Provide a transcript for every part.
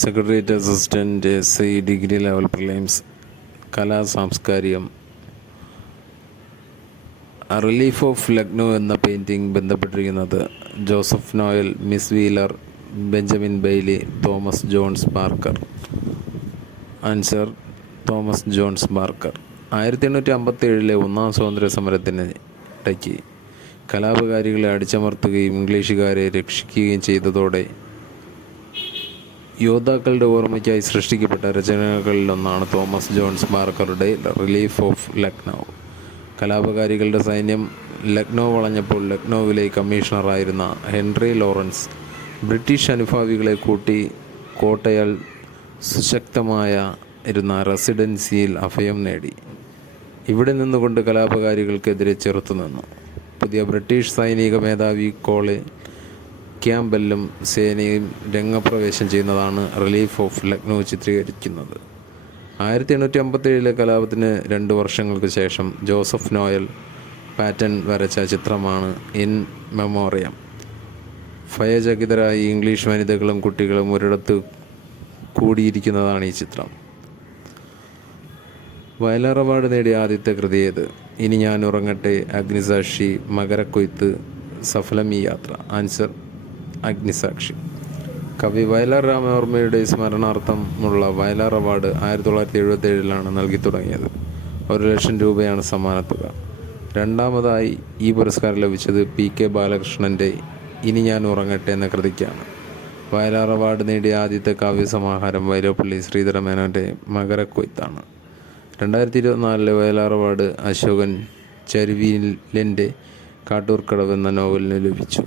Secretariat assistant S I degree level prelims കലാ സാംസ്കാരികം. Relief of Lucknow എന്ന painting ബന്ധപ്പെട്ടിരിക്കുന്നത് Joseph Noel Miss Wheeler Benjamin Bailey Thomas Jones Parker. Answer Thomas Jones Parker. ആയിരത്തി എണ്ണൂറ്റി അമ്പത്തി ഏഴിലെ ഒന്നാം സ്വാതന്ത്ര്യ സമരത്തിന് ഇടയ്ക്ക് കലാപകാരികളെ അടിച്ചമർത്തുകയും ഇംഗ്ലീഷുകാരെ രക്ഷിക്കുകയും ചെയ്തതോടെ യോദ്ധാക്കളുടെ ഓർമ്മയ്ക്കായി സൃഷ്ടിക്കപ്പെട്ട രചനകളിലൊന്നാണ് തോമസ് ജോൺസ് മാർക്കറുടെ റിലീഫ് ഓഫ് ലക്നൗ. കലാപകാരികളുടെ സൈന്യം ലക്നൗ വളഞ്ഞപ്പോൾ ലക്നൗവിലെ കമ്മീഷണറായിരുന്ന ഹെൻറി ലോറൻസ് ബ്രിട്ടീഷ് അനുഭാവികളെ കൂട്ടി കോട്ടയാൽ സുശക്തമായ ഇരുന്ന റെസിഡൻസിയിൽ അഭയം നേടി. ഇവിടെ നിന്നുകൊണ്ട് കലാപകാരികൾക്കെതിരെ ചെറുത്തുനിന്നു. പുതിയ ബ്രിട്ടീഷ് സൈനിക മേധാവി കോളെ ക്യാമ്പെല്ലും സേനയും രംഗപ്രവേശം ചെയ്യുന്നതാണ് റിലീഫ് ഓഫ് ലക്നൗ ചിത്രീകരിക്കുന്നത്. ആയിരത്തി എണ്ണൂറ്റി അമ്പത്തേഴിലെ കലാപത്തിന് രണ്ട് വർഷങ്ങൾക്ക് ശേഷം ജോസഫ് നോയൽ പാറ്റൺ വരച്ച ചിത്രമാണ് ഇൻ മെമ്മോറിയം. ഭയചകിതരായി ഇംഗ്ലീഷ് വനിതകളും കുട്ടികളും ഒരിടത്ത് കൂടിയിരിക്കുന്നതാണ് ഈ ചിത്രം. വയലാർ അവാർഡ് നേടിയ ആദ്യത്തെ കൃതി ഏത്? ഇനി ഞാൻ ഉറങ്ങട്ടെ അഗ്നിസാക്ഷി മകരക്കൊയ്ത്ത് സഫലം ഈ യാത്ര. ആൻസർ അഗ്നിസാക്ഷി. കവി വയലാർ രാമവർമ്മയുടെ സ്മരണാർത്ഥമുള്ള വയലാർ അവാർഡ് ആയിരത്തി തൊള്ളായിരത്തി എഴുപത്തി ഏഴിലാണ് നൽകി തുടങ്ങിയത്. ഒരു ലക്ഷം രൂപയാണ് സമ്മാനത്തുക. രണ്ടാമതായി ഈ പുരസ്കാരം ലഭിച്ചത് പി കെ ബാലകൃഷ്ണന്റെ ഇനി ഞാൻ ഉറങ്ങട്ടെ എന്ന കൃതിക്കാണ്. വയലാർ അവാർഡ് നേടിയ ആദ്യത്തെ കാവ്യസമാഹാരം വൈലോപ്പള്ളി ശ്രീധരമേനോന്റെ മകരക്കൊയ്ത്താണ്. രണ്ടായിരത്തി ഇരുപത്തിനാലിലെ വയലാർ അവാർഡ് അശോകൻ ചരുവിലിന്റെ കാട്ടൂർക്കടവ് എന്ന നോവലിന് ലഭിച്ചു.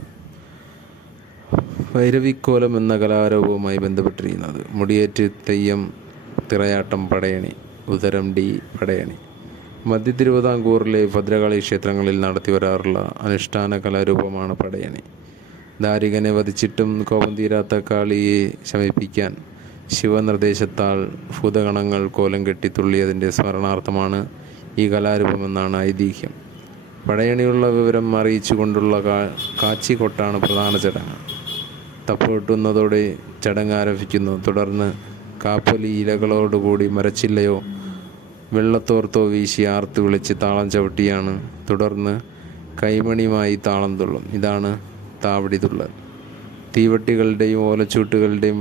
ഭൈരവിക്കോലം എന്ന കലാരൂപവുമായി ബന്ധപ്പെട്ടിരിക്കുന്നത്. മുടിയേറ്റ് തെയ്യം തിറയാട്ടം പടയണി ഉദരം ഡി പടയണി. മധ്യ തിരുവിതാംകൂറിലെ ഭദ്രകാളി ക്ഷേത്രങ്ങളിൽ നടത്തി വരാറുള്ള അനുഷ്ഠാന കലാരൂപമാണ് പടയണി. ദാരികനെ വധിച്ചിട്ടും കോപം തീരാത്ത കാളിയെ ശമിപ്പിക്കാൻ ശിവനിർദ്ദേശത്താൽ ഭൂതഗണങ്ങൾ കോലം കെട്ടി തുള്ളിയതിന്റെ സ്മരണാർത്ഥമാണ് ഈ കലാരൂപമെന്നാണ് ഐതിഹ്യം. പടയണിയുള്ള വിവരം അറിയിച്ചുകൊണ്ടുള്ള കാ കാച്ചിക്കൊട്ടാണ് പ്രധാന ചടങ്ങ്. തപ്പൊട്ടുന്നതോടെ ചടങ്ങ് ആരംഭിക്കുന്നു. തുടർന്ന് കാപ്പൊലി ഇലകളോടുകൂടി മരച്ചില്ലയോ വെള്ളത്തോർത്തോ വീശി ആർത്ത് വിളിച്ച് താളം ചവിട്ടിയാണ്. തുടർന്ന് കൈമണിയുമായി താളം തുള്ളും. ഇതാണ് താവടി തുള്ളൽ തീവട്ടികളുടെയും ഓലച്ചൂട്ടുകളുടെയും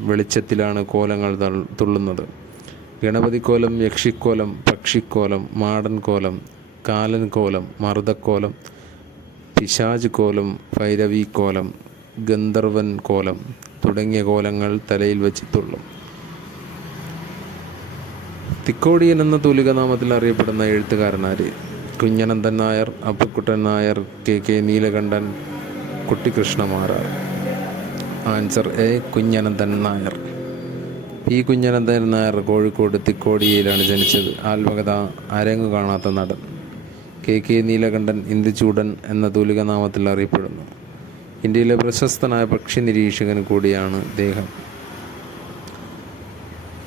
വെളിച്ചത്തിലാണ് കോലങ്ങൾ തുള്ളുന്നത്. ഗണപതിക്കോലം യക്ഷിക്കോലം പക്ഷിക്കോലം മാടൻ കോലം കാലൻ കോലം മറുതക്കോലം പിശാജ് കോലം ഭൈരവി കോലം ഗന്ധർവൻ കോലം തുടങ്ങിയ കോലങ്ങൾ തലയിൽ വെച്ച് തുള്ളും. തിക്കോടിയൻ എന്ന തൂലികനാമത്തിൽ അറിയപ്പെടുന്ന എഴുത്തുകാരനാര്? Kunjanandan Nair Appukuttan Nair K K Neelakantan Kuttikrishnamarar answer A Kunjanandan Nair. P. Kunjanandan Nair Kozhikode തിക്കോടിയിലാണ് ജനിച്ചത്. ആത്മകഥ അരങ്ങു കാണാത്ത നടൻ. കെ കെ നീലകണ്ഠൻ ഇന്ദുചൂടൻ എന്ന തൂലികനാമത്തിൽ അറിയപ്പെടുന്നു. ഇന്ത്യയിലെ പ്രശസ്തനായ പക്ഷി നിരീക്ഷകൻ കൂടിയാണ് ഇദ്ദേഹം.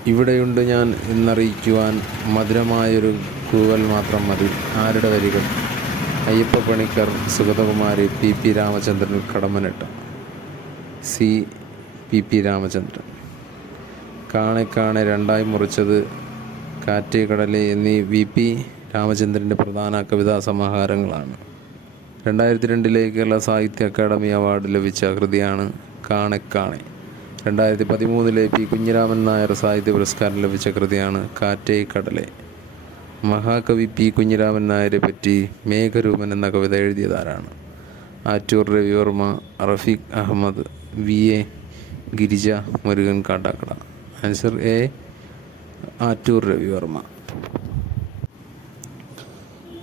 ഇവിടെയുണ്ട് ഞാൻ എന്നറിയിക്കുവാൻ മധുരമായൊരു കൂവൽ മാത്രം മതി. ആരുടെ വരികൾ? Ayyappa Panicker Sugathakumari P P Ramachandran Kadammanitta. C P P Ramachandran. കാണെ കാണെ രണ്ടായി മുറിച്ചത് കാറ്റേ കടലെ എന്നീ വി പി രാമചന്ദ്രന്റെ പ്രധാന കവിതാ സമാഹാരങ്ങളാണ് രണ്ടായിരത്തി രണ്ടിലെ കേരള സാഹിത്യ അക്കാദമി അവാർഡ് ലഭിച്ച കൃതിയാണ് കാണെക്കാണെ. കാണെ രണ്ടായിരത്തി പതിമൂന്നിലെ പി കുഞ്ഞിരാമൻ നായർ സാഹിത്യ പുരസ്കാരം ലഭിച്ച കൃതിയാണ് കാറ്റേ കടലെ മഹാകവി പി കുഞ്ഞിരാമൻ നായരെ പറ്റി മേഘരൂപൻ എന്ന കവിത എഴുതിയതാരാണ്? Attoor Ravivarma Rafeeq Ahammed V A Girija Murukan Kattakada. Answer A Attoor Ravivarma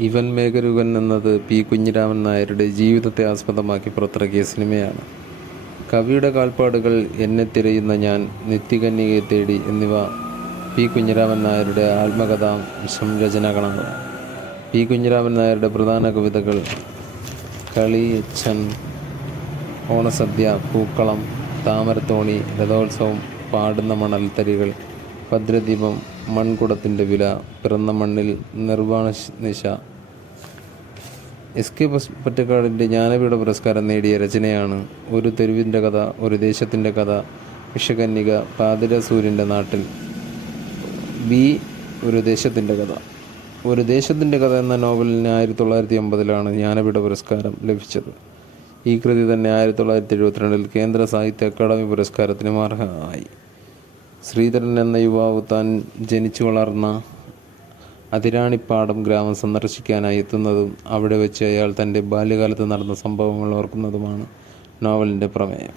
ഇവൻ മേഘരുകൻ എന്നത് പി. കുഞ്ഞിരാമൻ നായരുടെ ജീവിതത്തെ ആസ്പദമാക്കി പുറത്തിറക്കിയ സിനിമയാണ്. കവിയുടെ കാൽപ്പാടുകൾ എന്നെ തിരയുന്ന ഞാൻ നിത്യകന്യകയെ തേടി എന്നിവ പി. കുഞ്ഞിരാമൻ നായരുടെ ആത്മകഥാ സംരചനകളാണ് പി. കുഞ്ഞിരാമൻ നായരുടെ പ്രധാന കവിതകൾ കളിയച്ഛൻ ഓണസദ്യ പൂക്കളം താമരത്തോണി രഥോത്സവം പാടുന്ന മണൽത്തരികൾ ഭദ്രദീപം മൺകുടത്തിന്റെ വില പിറന്ന മണ്ണിൽ നിർവാണ നിശ. എസ് കെ പറ്റക്കാടിന്റെ ജ്ഞാനപീഠ പുരസ്കാരം നേടിയ രചനയാണ് ഒരു തെരുവിന്റെ കഥ ഒരു ദേശത്തിന്റെ കഥ വിഷകന്യക പാതിര സൂര്യന്റെ നാട്ടിൽ. ബി ഒരു ദേശത്തിന്റെ കഥ. ഒരു ദേശത്തിന്റെ കഥ എന്ന നോവലിന് ആയിരത്തി തൊള്ളായിരത്തി എൺപതിലാണ് ജ്ഞാനപീഠ പുരസ്കാരം ലഭിച്ചത്. ഈ കൃതി തന്നെ ആയിരത്തി തൊള്ളായിരത്തി എഴുപത്തിരണ്ടിൽ കേന്ദ്ര സാഹിത്യ അക്കാദമി പുരസ്കാരത്തിന് അർഹമായി ശ്രീധരൻ എന്ന യുവാവ് താൻ ജനിച്ചു വളർന്ന അതിരാണിപ്പാടം ഗ്രാമം സന്ദർശിക്കാനായി എത്തുന്നതും അവിടെ വെച്ച് അയാൾ തന്റെ ബാല്യകാലത്ത് നടന്ന സംഭവങ്ങൾ ഓർക്കുന്നതുമാണ് നോവലിന്റെ പ്രമേയം.